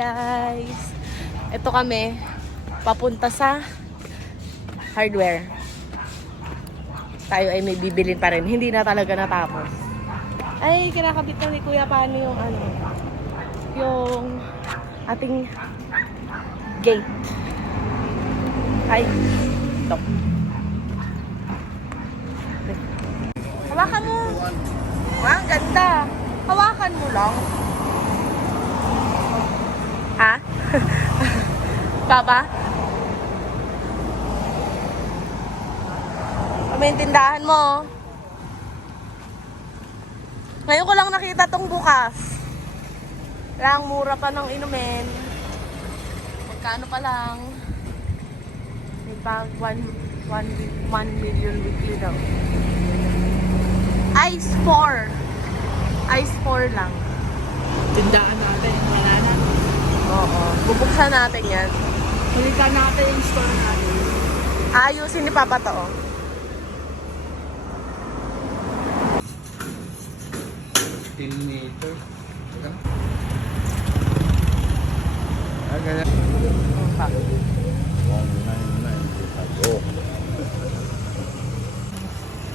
guys! Ito kami, papunta sa hardware. Tayo ay may bibilin pa rin. Hindi na talaga natapos. Ay, kinakabit na ni Kuya paano yung yung ating gate. Ay, stop. Hawakan mo. Ang ganda. Hawakan mo lang. Ha? Papa? May tindahan mo. Ngayon ko lang nakita tong bukas. Lang mura pa ng inumin. Magkano pa lang? May pag 1 million weekly daw. Ice 4. Ice 4 lang. Tindahan natin, wala na. Oo. Bubuksan natin yan. Balikan natin yung store natin. Ayusin ni Papa to. Oh. Meter. Ganyan. Okay. 199. Oh.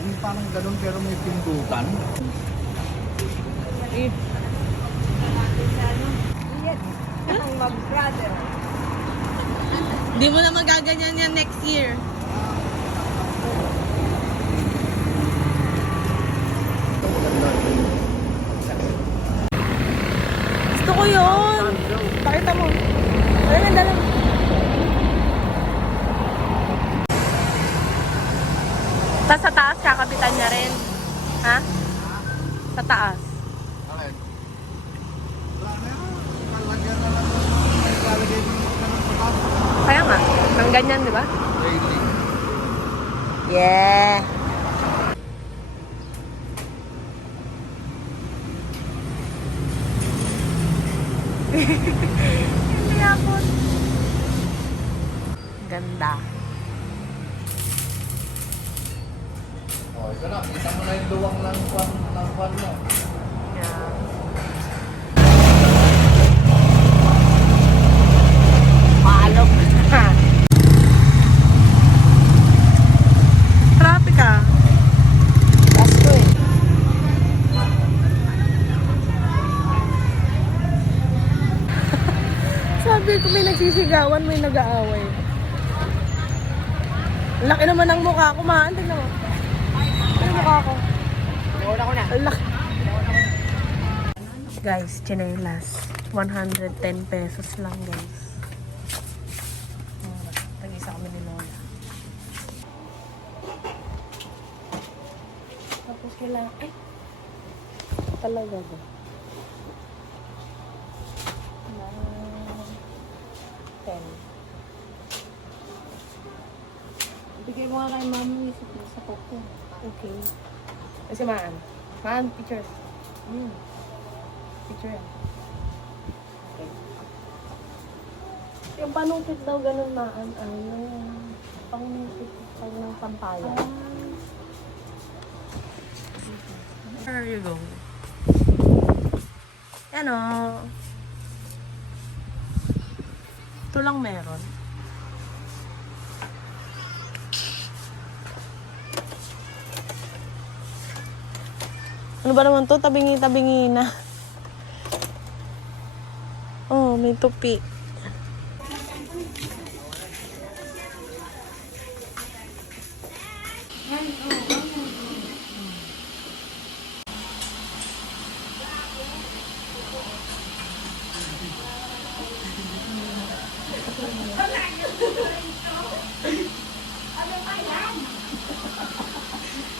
Yung parang ganun pero may pindutan. Ang mag-brother. Di mo na magaganyan yan next year. Gusto ko yun. Pakita mo. Ayun, ang dalang. Tapos sa taas, kakabitan niya rin. Ha? Sa taas. Alin? Wala na yan. Kalagyan na lang. May lalagay mo na ng patas. Kaya nga. Nang ganyan, di ba? Railing. Yeah. Hindi ako. Ganda. Oh, ito na. Kita mo na yung luwang ng kwan mo. Yeah. Maalok na. Traffic ah. Pasko eh. Sabi ko may nagsisigawan, may nag-aaway. Laki naman ng mukha ko, maan. Tingnan mo. Ano mukha ko? Laki. Guys, chinelas. 110 pesos lang, guys. Tag-isa kami ni Lola. Tapos kailangan... Ay! Talaga ba? Na... 10. Bigay mo nga kay mami sa poko. Okay. Kasi Maan. Maan, picture. Picture yan. Okay. Yung panungkit daw ganun Maan. Yung panungkit pag ng sampayan. There you go. Yan o. Ito lang meron. Ano ba naman to? Tabingi-tabingi na. Oh, may tupi.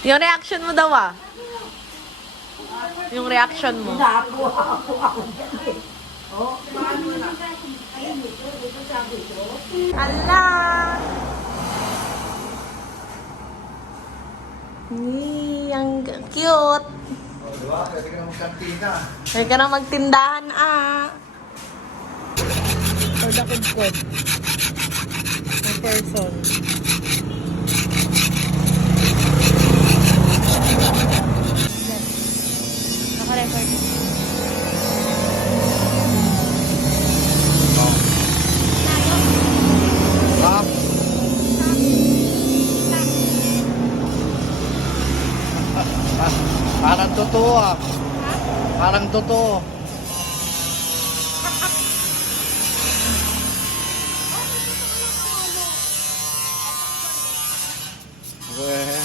Yung reaction mo daw ah. Yung reaction mo. Ala! Ang cute. Oh, diba? Pwede ka na magkantina. Pwede ka na magtindahan ah. For the kudkod. Ang person. Naka-record. Parang totoo ah. Parang totoo. Weh.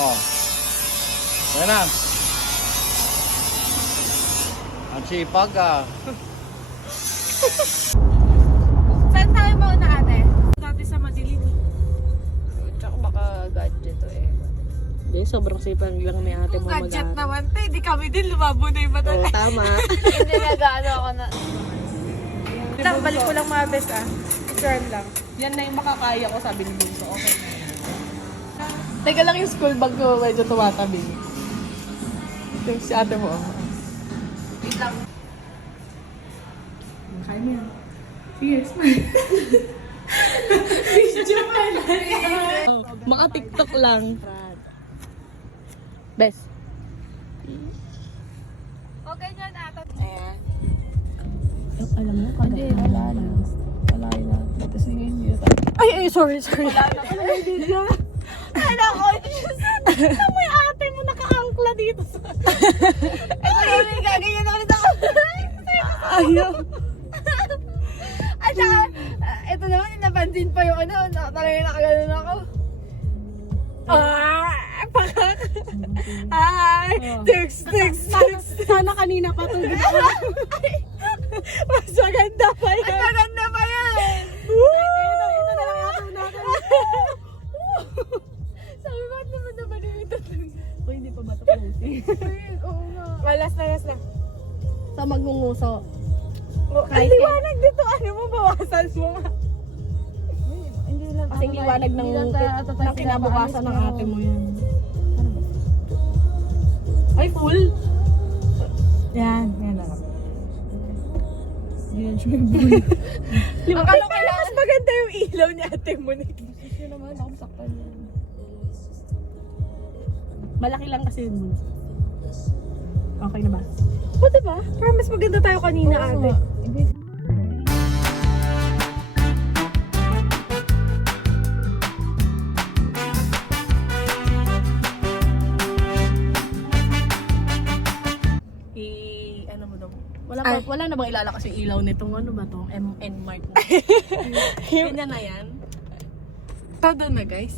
Oh. Yan na. Ang sipag ah. Saan tayo mauna ate? Dati sa madilim. Tsaka baka gadget to eh. Hindi, sobrang sipag lang ni ate mo Gadget naman te, di kami din lumabo na yung mata. Oo, tama. Hindi nag-ano ako na. Lang, balik ko lang mga best ah. Picture lang. Yan na yung makakaya ko, sabi ni Bunso. Okay na. Teka lang yung school bag ko medyo tumatabi. Ito si ate mo. Wait lang. Kaya mo yan. Yes. Maka-tiktok lang. Best. Okay nga ata. Ayan. Alam mo, hindi, wala na. Wala na. Tapos ngayon yun. Ay, sorry. Wala na pala may video. Ano ko? Ano mo yung ate mo naka-angkla dito? Ito yung gaganyan ako nito. Ayaw. At saka, ito naman, napansin pa yung ano, talagang nakaganon ako. Ay! Tiks! Sana kanina pa itong ginawa. Mas maganda pa yan! Mas maganda pa yan! Ito na lang ako natin. Sabi ba't naman yung ito? Uy, hindi pa ba ito closing? Oo nga. Last na. Sa magngunguso. Ang liwanag dito, ano mo, bawasan mo nga. Hindi lang. Kasing liwanag ng kinabukasan ng ate mo yan. Ay, full? Yan na lang. Hindi yan siya yung buhay. Akala ko lang mas maganda yung ilaw ni ate mo. Kasi naman, ako saktan yan. Malaki lang kasi yun. Okay na ba? O, diba? Parang mas maganda tayo kanina, ate. Ano mo daw? Wala na bang ilalakas yung ilaw nitong ano ba to? N-Mart na. Ganyan na yan. Todo na, guys.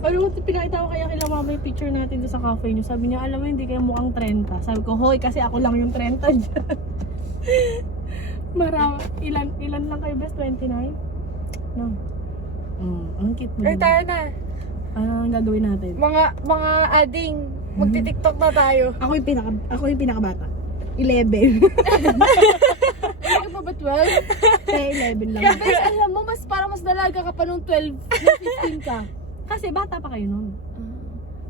Ano, pinakita ko kaya kila mama yung picture natin doon sa cafe niyo. Sabi niya, alam mo, hindi kayo mukhang 30. Sabi ko, hoy, kasi ako lang yung 30 dyan. Ilan lang kayo best? 29? No. Ang cute mo. Ay, tayo na. Ano ang gagawin natin? Mga ading, magti-tiktok na tayo. Ako yung pinakabata. 11. Hindi ka pa ba 12? Kaya 11 lang. Guys, alam mo, parang mas dalaga ka pa nung 12, nung 15 ka. Kasi bata pa kayo nun.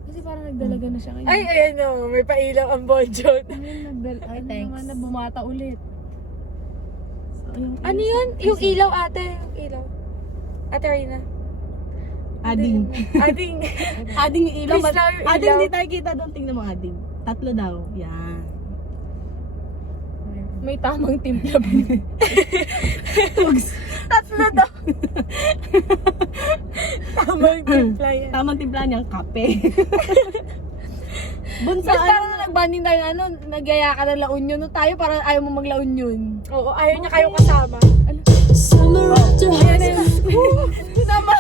Kasi parang nagdalaga na siya kayo. Ay, ayan o, may pailaw ang bonjon. Ay, thanks. Na bumata ulit. So, Ano yun? Yung ilaw ate, yung ilaw. Ate Reyna. Ading. Ading. Ading yung ilaw. Please lang yung Ading, ilaw. hindi tayo kita doon. Tingnan mo, ading. 3 daw. Yan. May tamang timpla. Tugs. Tatlo daw. Tamang timpla yan. Tamang timpla niyang kape. Bunso, Basta parang nagbanding tayo ano, nagyaya ka ng La Union. No, tayo parang ayaw mo mag-La Union. Oo, ayaw niya kayo kasama. Ano? Summer after high school. Sama.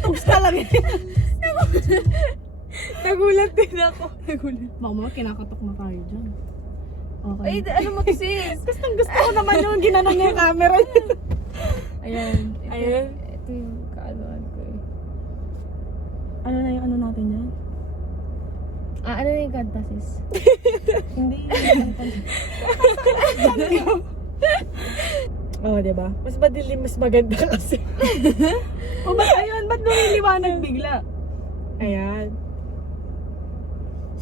tugs ka lang. Nagulat din ako. Baka mo, kinakatok na tayo dyan. Okay. Ay, ano mo to sis? Gustong gusto ko naman yung ginanong niya yung camera niya. Ayan. Ayan. Ito yung kaanoan ko eh. Ano na yung ano natin yan? Ano na yung kanta sis? Hindi. Oo, diba? Mas madilim, mas maganda kasi. O ba't ayun? Ba't lumiliwanag bigla? Ayan.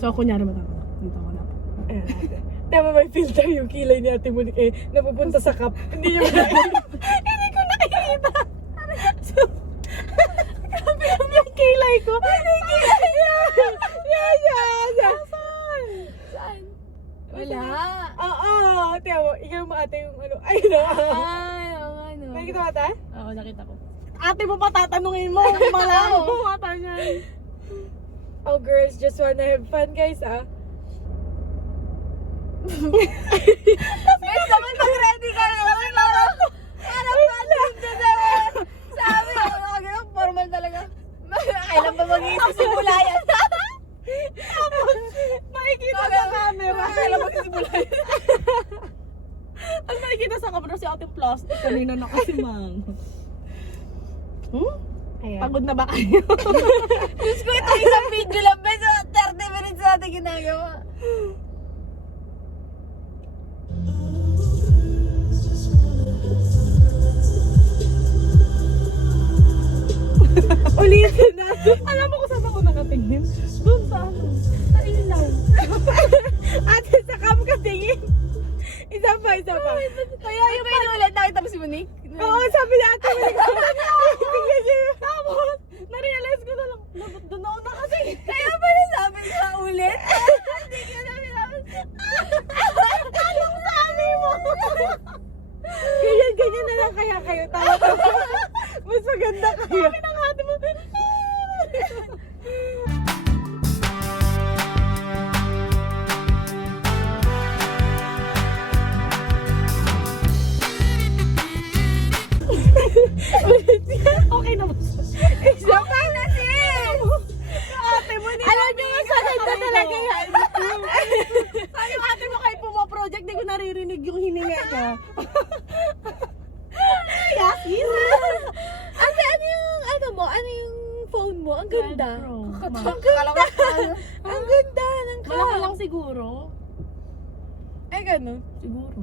So, kunyari matatakot. Dito ako na. Ayan. Tama, may filter yung kilay ni Ate Monique eh, napupunta sa cup. Hindi niya Hindi ko nakikita. So, grabe yung kilay ko. Yeah. Saan? Wala. Oo, tiyan mo, ikaw mo ate yung ano. Ay, no. Ay, oo nga no. Nakikita mo ate? Oo, nakita ko. Ate mo pa tatanungin mo. Malabo mo mata niya. Oh, girls just wanna have fun, guys, ah. Guys, naman mag-ready ka naman. Parang paling ka naman. Sabi ko, ganun, formal talaga. Kailan ba mag-isimula yan? Tapos, makikita sa camera. Kailan mag-isimula yan? Ang nakikita sa camera si ate plastic. Kanina nakasimang. Ayan. Pagod na ba kayo? Diyos ko, ito isang video lang ba? 30 minutes natin ginagawa. Ulitin na. Alam mo kung saan ako nakatingin? Doon sa ano? Sa ilaw. Ate, sa cam ka tingin. Isa pa. Kaya yung Wait, ulit, nakita mo si Monique? Oo, sabi ni ate, tingin niya. Tapos, na-realize ko na lang, doon ako nakatingin. Kaya pala sabi ka ulit? Hindi ko na sinabi. Anong sabi mo? Ganyan na lang kaya kayo. Tama. Mas maganda kayo. Sabi ng ate mo. Okay na ba? Isa pa na sis! Ate mo, alam niyo nga sa ganda talaga yan. Sabi yung ate mo kayo pumaproject, di ko naririnig yung hininga niya. Yakin? Ate, ano yung phone mo? Ang ganda. Ang Ang ganda ng malaki lang siguro. Ay, gano'n. Siguro.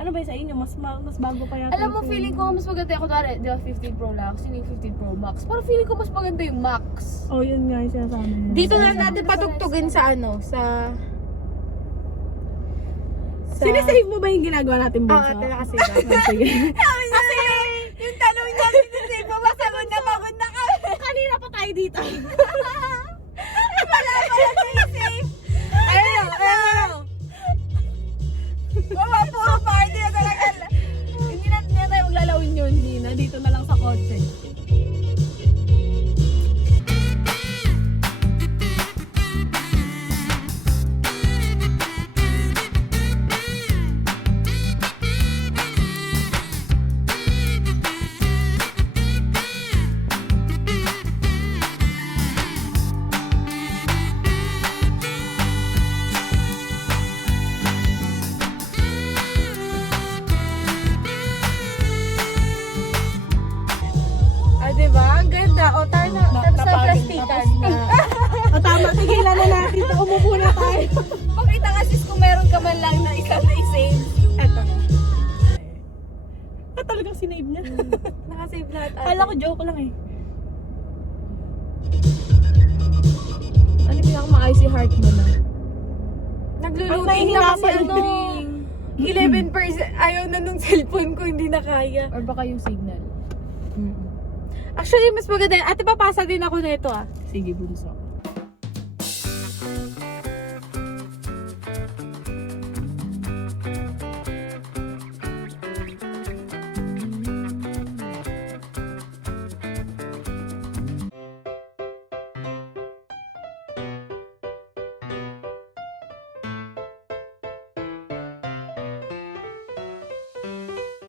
Ano ba sa inyo? Mas bago pa yata. Alam mo, yung feeling ko mas maganda yung kunwari, di ba 15 Pro Max, yun yung 15 Pro Max. Parang feeling ko mas maganda yung Max. Oh, yun nga yung sinasabi niya. Dito na natin patugtugin sa sa... Sinesave mo ba yung ginagawa natin bunso? Oo, nakasave ako. Sige. Kasi yung tanong niya, sinasave mo ba? Pagod na ka. Kanina pa tayo dito. Wala save. Ayun. Mama, puro party na talaga. Hindi na tayo maglalawin yun, hindi na. Dito na lang sa kotse. Ah, diba? Ang ganda. O, tayo na. Tapos na plastikan. O tama, tigilan na natin. Umupo na tayo. Pakita nga sis kung meron ka man lang na isang na-save. Eto. Talagang sinave niya. Nakasave lahat. Kala ko joke lang eh. Ano pinakamaayos si heart mo na? Ang Naglulutin na nahihirapan kasi ano. 11% ayaw na nung cellphone ko, hindi na kaya. Or baka yung signal. Actually, mas maganda. Ate, papasa din ako na ito ah. Sige, bunso.